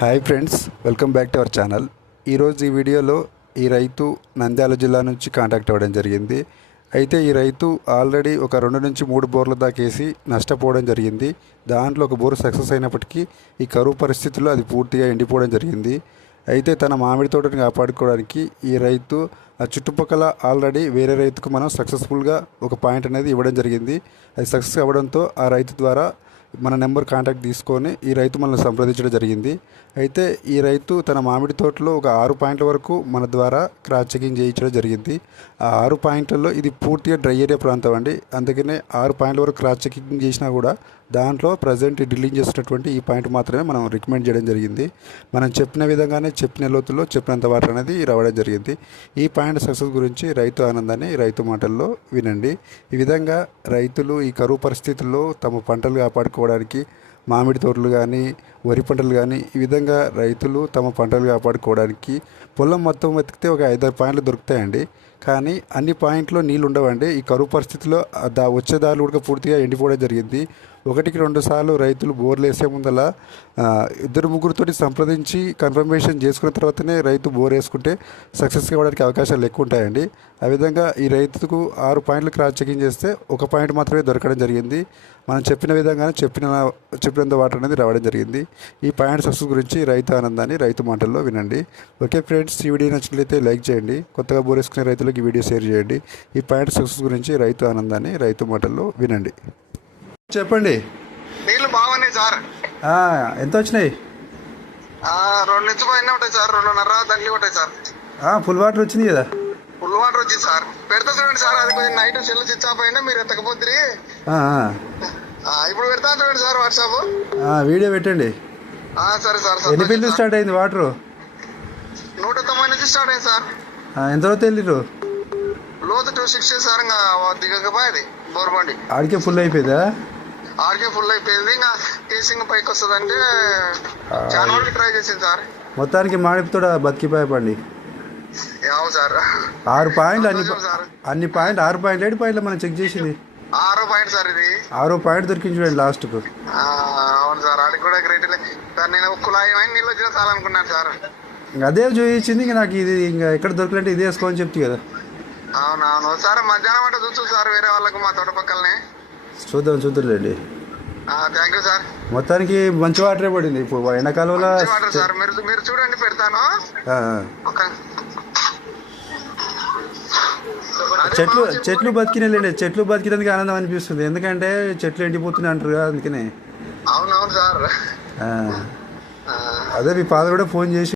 Hi friends welcome back to our channel ఈరోజు ఈ వీడియోలో ఈ రైతు నంద్యాల జిల్లా నుంచి కాంటాక్ట్ అవ్వడం జరిగింది. అయితే ఈ రైతు ఆల్రెడీ ఒక రెండు నుంచి మూడు బోర్ల దాకేసి నష్టపోవడం జరిగింది. దాంట్లో ఒక బోర్ సక్సెస్ అయినప్పటికీ ఈ కరువు పరిస్థితుల్లో అది పూర్తిగా ఎండిపోవడం జరిగింది. అయితే తన మామిడి తోటని కాపాడుకోవడానికి ఈ రైతు ఆ చుట్టుపక్కల ఆల్రెడీ వేరే రైతుకు మనం సక్సెస్ఫుల్గా ఒక పాయింట్ అనేది ఇవ్వడం జరిగింది. అది సక్సెస్ అవ్వడంతో ఆ రైతు ద్వారా మన నెంబర్ కాంటాక్ట్ తీసుకొని ఈ రైతు మనల్ని సంప్రదించడం జరిగింది. అయితే ఈ రైతు తన మామిడి తోటలో ఒక ఆరు పాయింట్ల వరకు మన ద్వారా క్రాస్ చెకింగ్ చేయించడం జరిగింది. ఆ ఆరు పాయింట్లలో ఇది పూర్తిగా డ్రై ఏరియా ప్రాంతం అండి. అందుకనే ఆరు పాయింట్ల వరకు క్రాస్ చెకింగ్ చేసినా కూడా దాంట్లో ప్రజెంట్ డ్రిల్లింగ్ చేసినటువంటి ఈ పాయింట్ మాత్రమే మనం రికమెండ్ చేయడం జరిగింది. మనం చెప్పిన విధంగానే చెప్పిన లోతుల్లో చెప్పినంత వాటర్ అనేది రావడం జరిగింది. ఈ పాయింట్ సక్సెస్ గురించి రైతు ఆనందాన్ని రైతు మాటల్లో వినండి. ఈ విధంగా రైతులు ఈ కరువు పరిస్థితుల్లో తమ పంటలు కాపాడుకోవడం కాపాడుకోవడానికి మామిడి తోటలు కానీ వరి పంటలు కానీ ఈ విధంగా రైతులు తమ పంటలు కాపాడుకోవడానికి పొలం మొత్తం వెతికితే ఒక ఐదారు పాయింట్లు దొరుకుతాయండి. కానీ అన్ని పాయింట్లో నీళ్ళు ఉండవండి. ఈ కరువు పరిస్థితిలో దా వచ్చే దారులు కూడా పూర్తిగా ఎండిపోవడం జరిగింది. ఒకటికి రెండు సార్లు రైతులు బోర్లు వేసే ముందల ఇద్దరు ముగ్గురితోటి సంప్రదించి కన్ఫర్మేషన్ చేసుకున్న తర్వాతనే రైతు బోర్ వేసుకుంటే సక్సెస్ కావడానికి అవకాశాలు ఎక్కువ ఉంటాయండి. ఆ విధంగా ఈ రైతుకు ఆరు పాయింట్లు క్రాస్ చెకింగ్ చేస్తే ఒక పాయింట్ మాత్రమే దొరకడం జరిగింది. మనం చెప్పిన విధంగానే చెప్పిన చెప్పినంత వాటర్ అనేది రావడం జరిగింది. ఈ పాయింట్ సక్సెస్ గురించి రైతు ఆనందాన్ని రైతు మాటల్లో వినండి. ఓకే ఫ్రెండ్స్ ఈ వీడియో నచ్చినట్లయితే లైక్ చేయండి. కొత్తగా బోర్ వేసుకునే రైతులకు ఈ వీడియో షేర్ చేయండి. ఈ పాయింట్ సక్సెస్ గురించి రైతు ఆనందాన్ని రైతు మాటల్లో వినండి. చెప్పండి. బాగున్నాయి సార్. ఎంత వచ్చినాయి? రెండు నుంచి పైన ఉంటాయి సార్. రెండున్నర దండ్లు ఉంటాయి సార్. ఫుల్ వాటర్ వచ్చింది కదా? ఫుల్ వాటర్ వచ్చింది సార్. పెడతా చూడండి సార్. అది కొంచెం నైట్ సెల్ ఆఫ్ అయినా మీరు ఎత్తకపోతుంది ఇప్పుడు పెడతా చూడండి సార్ వాట్సాప్ వీడియో పెట్టండి. సరే సార్ ఎన్ని బిల్లు స్టార్ట్ అయింది వాటర్? నూట తొంభై నుంచి స్టార్ట్ అయింది సార్. ఎంతవరకు వెళ్ళిరు లోతు టూ సిక్స్టీ సార్ ఇంకా దిగకపోయేది బోర్బండి ఆడికే ఫుల్ అయిపోయిందా? ఆడికే ఫుల్ అయిపోయింది ఇంకా కేసింగ్ పైకి వస్తుందంటే చాలా వరకు ట్రై చేసింది సార్. మొత్తానికి మాడిపుతోడ బతికిపోయపండి అవును సార్. ఆరు పాయింట్లు అన్ని అన్ని పాయింట్ ఆరు పాయింట్ ఏడు పాయింట్లు మనం చెక్ చేసింది. ఆరో పాయింట్ సార్ ఇది. ఆరో పాయింట్ దొరికింది చూడండి లాస్ట్కు ఆ, అవును సార్ ఆడికి కూడా గ్రేట్ సార్ నేను కుళాయి నీళ్ళు వచ్చినా చాలనుకున్నాను సార్. ఇంక అదే చూపించింది ఇంక నాకు ఇది ఇంకా ఎక్కడ దొరకలంటే ఇదే వేసుకోని చెప్తే కదా. అవునవును సార్ మధ్యాహ్నం అంటే చూసు సార్ వేరే వాళ్ళకు మా తోట పక్కలనే. చూద్దాం చూద్దాంలేండి థ్యాంక్ యూ సార్. మొత్తానికి మంచి వాటరే పడింది. ఇప్పుడు ఎండాకాలంలో సార్. మీరు మీరు చూడండి పెడతాను. చెట్లు. చెట్లు బతికినాయిలేండి చెట్లు బతికినందుకు ఆనందం అనిపిస్తుంది. ఎందుకంటే చెట్లు ఎండిపోతున్నాయి అంటారు కదా అందుకనే. అవునవును సార్. అదే మీ ఫాదర్ కూడా ఫోన్ చేసి